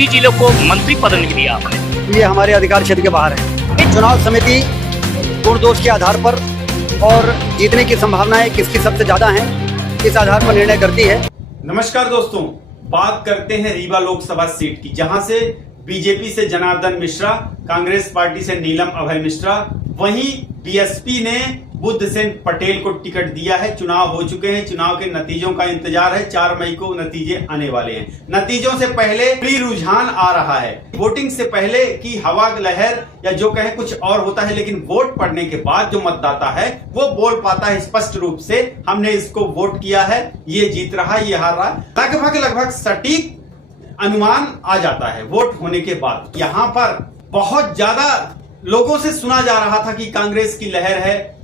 जिलों को मंत्री पद नहीं दिया आपने। ये हमारे अधिकार क्षेत्र के बाहर है। चुनाव समिति गुण दोष के आधार पर और जीतने की संभावनाएं किसकी सबसे ज्यादा हैं, इस आधार पर निर्णय करती है। नमस्कार दोस्तों, बात करते हैं रीवा लोकसभा सीट की, जहां से बीजेपी से जनार्दन मिश्रा, कांग्रेस पार्टी से नीलम अभय मिश्रा, वहीं बीएसपी ने बुद्धसेन पटेल को टिकट दिया है। चुनाव हो चुके हैं, चुनाव के नतीजों का इंतजार है। 4 मई को नतीजे आने वाले हैं। नतीजों से पहले प्री रुझान आ रहा है। वोटिंग से पहले की हवा लहर या जो कहें कुछ और होता है, लेकिन वोट पड़ने के बाद जो मतदाता है वो बोल पाता है स्पष्ट रूप से, हमने इसको वोट किया है, ये जीत रहा है, ये हार रहा है। लगभग सटीक अनुमान आ जाता है वोट होने के बाद। यहाँ पर बहुत ज्यादा लोगों से सुना जा रहा था कि कांग्रेस की लहर है।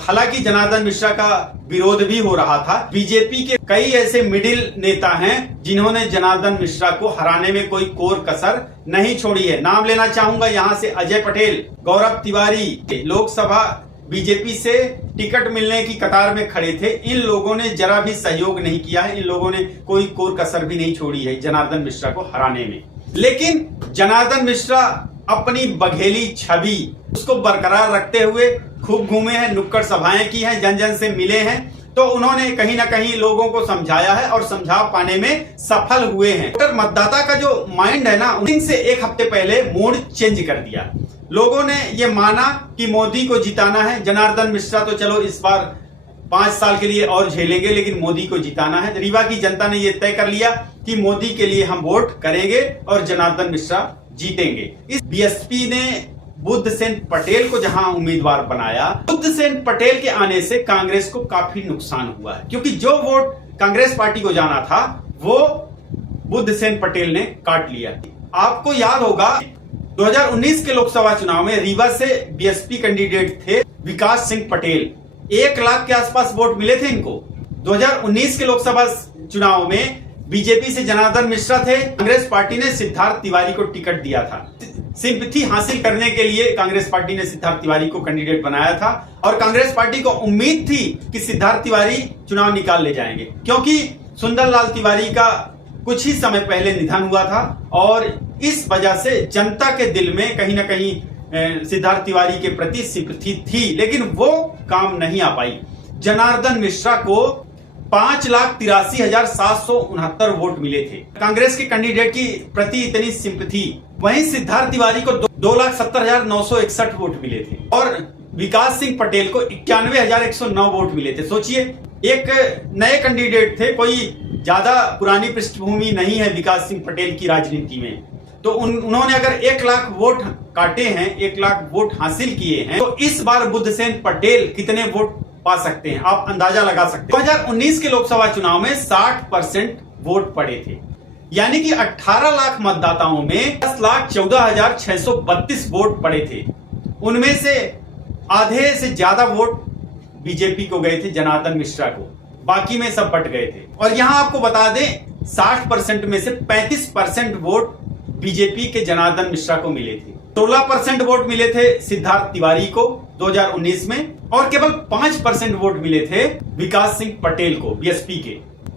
हालांकि जनार्दन मिश्रा का विरोध भी हो रहा था। बीजेपी के कई ऐसे मिडिल नेता हैं जिन्होंने जनार्दन मिश्रा को हराने में कोई कोर कसर नहीं छोड़ी है। नाम लेना चाहूंगा यहां से अजय पटेल, गौरव तिवारी, लोकसभा बीजेपी से टिकट मिलने की कतार में खड़े थे। इन लोगों ने जरा भी सहयोग नहीं किया है। इन लोगों ने कोई कोर कसर भी नहीं छोड़ी है जनार्दन मिश्रा को हराने में। लेकिन जनार्दन मिश्रा अपनी बघेली छवि उसको बरकरार रखते हुए खूब घूमे हैं, नुक्कड़ सभाएं की हैं, जन जन से मिले हैं। तो उन्होंने कहीं ना कहीं लोगों को समझाया है और समझा पाने में सफल हुए हैं। मतदाता का जो माइंड है ना, उनसे एक हफ्ते पहले मूड चेंज कर दिया। लोगों ने ये माना कि मोदी को जिताना है। जनार्दन मिश्रा तो चलो इस बार 5 साल के लिए और झेलेंगे, लेकिन मोदी को जिताना है। रीवा की जनता ने यह तय कर लिया कि मोदी के लिए हम वोट करेंगे और जनार्दन मिश्रा जीतेंगे। इस बीएसपी ने बुद्धसेन पटेल को जहां उम्मीदवार बनाया, बुद्धसेन पटेल के आने से कांग्रेस को काफी नुकसान हुआ है, क्योंकि जो वोट कांग्रेस पार्टी को जाना था वो बुद्धसेन पटेल ने काट लिया। आपको याद होगा 2019 के लोकसभा चुनाव में रीवा से बीएसपी कैंडिडेट थे विकास सिंह पटेल। 1 लाख के आसपास वोट मिले थे इनको। 2019 के लोकसभा चुनाव में बीजेपी से जनार्दन मिश्रा थे। कांग्रेस पार्टी ने सिद्धार्थ तिवारी को टिकट दिया था। सिंपैथी हासिल करने के लिए कांग्रेस पार्टी ने सिद्धार्थ तिवारी को कैंडिडेट बनाया था और कांग्रेस पार्टी को उम्मीद थी कि सिद्धार्थ तिवारी चुनाव निकाल ले जाएंगे, क्योंकि सुंदरलाल तिवारी का कुछ ही समय पहले निधन हुआ था और इस वजह से जनता के दिल में कहीं ना कहीं सिद्धार्थ तिवारी के प्रति सिंपैथी थी, लेकिन वो काम नहीं आ पाई। जनार्दन मिश्रा को 5,83,769 वोट मिले थे कांग्रेस के कैंडिडेट की प्रति इतनी सिंपैथी। वहीं सिद्धार्थ तिवारी को 2,70,961 वोट मिले थे और विकास सिंह पटेल को 91,109 वोट मिले थे। सोचिए, एक नए कैंडिडेट थे, कोई ज्यादा पुरानी पृष्ठभूमि नहीं है विकास सिंह पटेल की राजनीति में। तो उन्होंने अगर 1 लाख वोट काटे हैं, 1 लाख वोट हासिल किए हैं, तो इस बार बुद्धसेन पटेल कितने वोट पा सकते हैं आप अंदाजा लगा सकते हैं। 2019 के लोकसभा चुनाव में 60% वोट पड़े थे, यानी कि 18 लाख मतदाताओं में 10,14,632 वोट पड़े थे। उनमें से आधे से ज्यादा वोट बीजेपी को गए थे, जनार्दन मिश्रा को, बाकी में सब बट गए थे। और यहां आपको बता दें 60% में से 35% वोट बीजेपी के जनार्दन मिश्रा को मिले थे। 16% वोट मिले थे सिद्धार्थ तिवारी को 2019 में और केवल 5% वोट मिले थे विकास सिंह पटेल को बीएसपी के।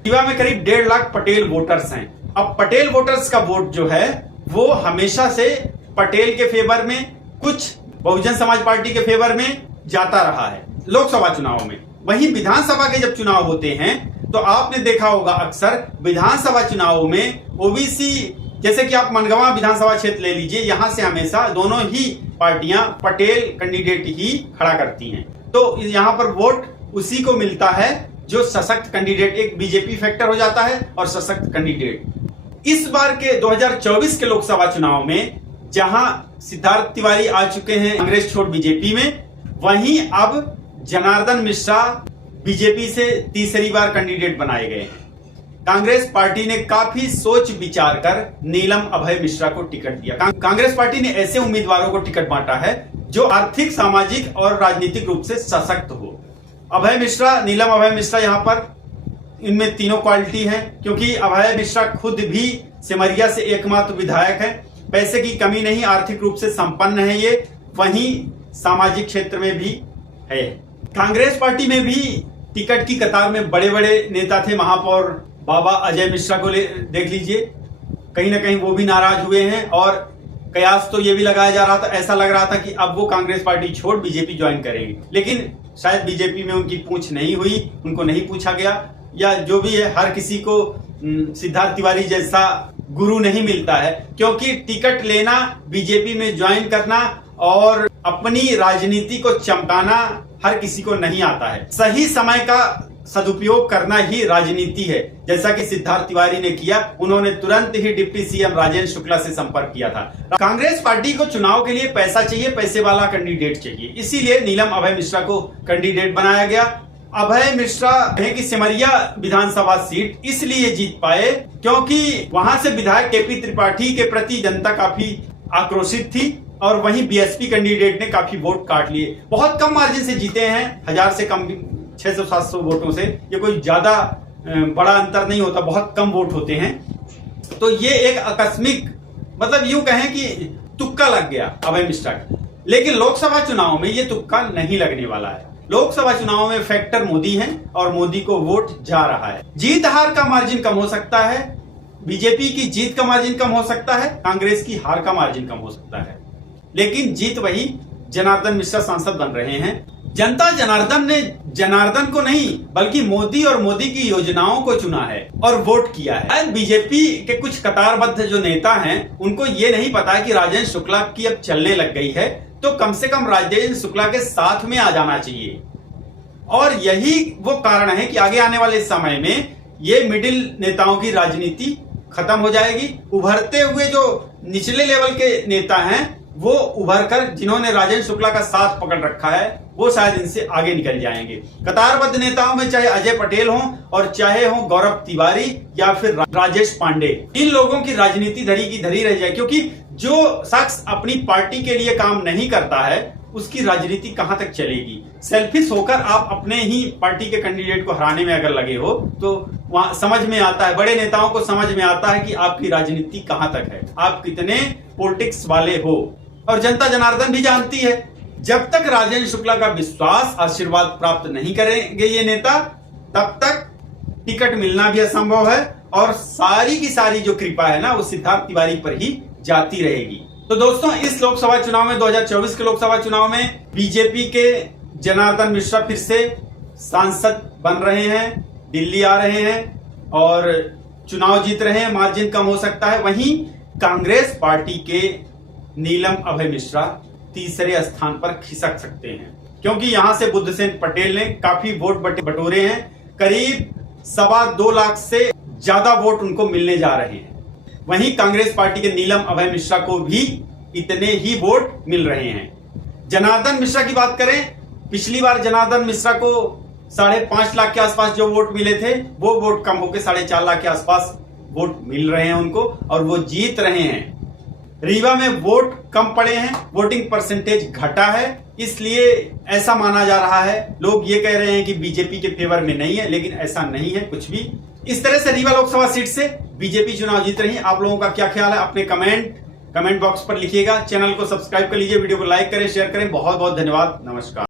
रीवा में करीब 1.5 लाख पटेल वोटर्स हैं। अब पटेल वोटर्स का वोट जो है वो हमेशा से पटेल के फेवर में, कुछ बहुजन समाज पार्टी के फेवर में जाता रहा है लोकसभा चुनाव में। वहीं विधानसभा के जब चुनाव होते हैं तो आपने देखा होगा अक्सर विधानसभा चुनाव में ओबीसी, जैसे कि आप मनगवा विधानसभा क्षेत्र ले लीजिए, यहां से हमेशा दोनों ही पार्टियां पटेल कैंडिडेट ही खड़ा करती हैं। तो यहां पर वोट उसी को मिलता है जो सशक्त कैंडिडेट, एक बीजेपी फैक्टर हो जाता है और सशक्त कैंडिडेट। इस बार के 2024 के लोकसभा चुनाव में जहां सिद्धार्थ तिवारी आ चुके हैं कांग्रेस छोड़ बीजेपी में, वहीं अब जनार्दन मिश्रा बीजेपी से तीसरी बार कैंडिडेट बनाए गए हैं। कांग्रेस पार्टी ने काफी सोच विचार कर नीलम अभय मिश्रा को टिकट दिया। कांग्रेस पार्टी ने ऐसे उम्मीदवारों को टिकट बांटा है जो आर्थिक, सामाजिक और राजनीतिक रूप से सशक्त हो। अभय मिश्रा, नीलम अभय मिश्रा, यहाँ पर इनमें तीनों क्वालिटी है, क्योंकि अभय मिश्रा खुद भी सिमरिया से एकमात्र विधायक है। पैसे की कमी नहीं, आर्थिक रूप से संपन्न है ये, वहीं सामाजिक क्षेत्र में भी है। कांग्रेस पार्टी में भी टिकट की कतार में बड़े बड़े नेता थे। महापौर बाबा अजय मिश्रा को देख लीजिए, कहीं ना कहीं वो भी नाराज हुए हैं और कयास तो ये भी लगाया जा रहा था, ऐसा लग रहा था कि अब वो कांग्रेस पार्टी छोड़ बीजेपी ज्वाइन करेंगे, लेकिन शायद बीजेपी में उनकी पूछ नहीं हुई, उनको नहीं पूछा गया, या जो भी है, हर किसी को सिद्धार्थ तिवारी जैसा गुरु नहीं मिलता है, क्योंकि टिकट लेना, बीजेपी में ज्वाइन करना और अपनी राजनीति को चमकाना हर किसी को नहीं आता है। सही समय का सदुपयोग करना ही राजनीति है, जैसा कि सिद्धार्थ तिवारी ने किया। उन्होंने तुरंत ही डिप्टी सीएम राजेंद्र शुक्ला से संपर्क किया था। कांग्रेस पार्टी को चुनाव के लिए पैसा चाहिए, पैसे वाला कैंडिडेट चाहिए, इसीलिए नीलम अभय मिश्रा को कैंडिडेट बनाया गया। अभय मिश्रा है कि सिमरिया विधानसभा सीट इसलिए जीत पाए क्योंकि वहां से विधायक केपी त्रिपाठी के प्रति जनता काफी आक्रोशित थी और वहीं बीएसपी कैंडिडेट ने काफी वोट काट लिए। बहुत कम मार्जिन से जीते हैं, 1000 से कम, 600-700 वोटों से। ये कोई ज्यादा बड़ा अंतर नहीं होता, बहुत कम वोट होते हैं। तो ये एक आकस्मिक, मतलब यूं कहें कि तुक्का लग गया अभय मिश्रा का। लेकिन लोकसभा चुनाव में ये तुक्का नहीं लगने वाला है। लोकसभा चुनाव में फैक्टर मोदी है और मोदी को वोट जा रहा है। जीत हार का मार्जिन कम हो सकता है, बीजेपी की जीत का मार्जिन कम हो सकता है, कांग्रेस की हार का मार्जिन कम हो सकता है, लेकिन जीत वही जनार्दन मिश्रा सांसद बन रहे हैं। जनता जनार्दन ने जनार्दन को नहीं बल्कि मोदी और मोदी की योजनाओं को चुना है और वोट किया है। बीजेपी के कुछ कतारबद्ध जो नेता हैं उनको ये नहीं पता कि राजेंद्र शुक्ला की अब चलने लग गई है, तो कम से कम राजेंद्र शुक्ला के साथ में आ जाना चाहिए। और यही वो कारण है कि आगे आने वाले समय में ये मिडिल नेताओं की राजनीति खत्म हो जाएगी। उभरते हुए जो निचले लेवल के नेता हैं वो उभर कर, जिन्होंने राजेंद्र शुक्ला का साथ पकड़ रखा है, वो शायद इनसे आगे निकल जाएंगे। कतारबद्ध नेताओं में चाहे अजय पटेल हो और चाहे हो गौरव तिवारी या फिर राजेश पांडे, इन लोगों की राजनीति धरी की धरी रह जाए, क्योंकि जो शख्स अपनी पार्टी के लिए काम नहीं करता है उसकी राजनीति कहां तक चलेगी। सेल्फिश होकर आप अपने ही पार्टी के कैंडिडेट को हराने में अगर लगे हो तो वहां समझ में आता है, बड़े नेताओं को समझ में आता है कि आपकी राजनीति कहां तक है, आप कितने पॉलिटिक्स वाले हो। और जनता जनार्दन भी जानती है, जब तक राजेंद्र शुक्ला का विश्वास, आशीर्वाद प्राप्त नहीं करेंगे ये नेता, तब तक टिकट मिलना भी असंभव है और सारी की सारी जो कृपा है ना वो सिद्धार्थ तिवारी पर ही जाती रहेगी। तो दोस्तों, इस लोकसभा चुनाव में, 2024 के लोकसभा चुनाव में बीजेपी के जनार्दन मिश्रा फिर से सांसद बन रहे हैं, दिल्ली आ रहे हैं और चुनाव जीत रहे हैं, मार्जिन कम हो सकता है। वहीं कांग्रेस पार्टी के नीलम अभय मिश्रा तीसरे स्थान पर खिसक सकते हैं, क्योंकि यहां से बुद्धसेन पटेल ने काफी वोट बटोरे हैं, करीब 2.25 लाख से ज्यादा वोट उनको मिलने जा रहे हैं। वहीं कांग्रेस पार्टी के नीलम अभय मिश्रा को भी इतने ही वोट मिल रहे हैं। जनार्दन मिश्रा की बात करें, पिछली बार जनार्दन मिश्रा को 5.5 लाख के आसपास जो वोट मिले थे, वो वोट कम होकर 4.5 लाख के आसपास वोट मिल रहे हैं उनको और वो जीत रहे हैं। रीवा में वोट कम पड़े हैं, वोटिंग परसेंटेज घटा है, इसलिए ऐसा माना जा रहा है। लोग ये कह रहे हैं कि बीजेपी के फेवर में नहीं है, लेकिन ऐसा नहीं है कुछ भी। इस तरह से रीवा लोकसभा सीट से बीजेपी चुनाव जीत रही है। आप लोगों का क्या ख्याल है, अपने कमेंट बॉक्स पर लिखिएगा। चैनल को सब्सक्राइब कर लीजिए, वीडियो को लाइक करें, शेयर करें। बहुत बहुत धन्यवाद, नमस्कार।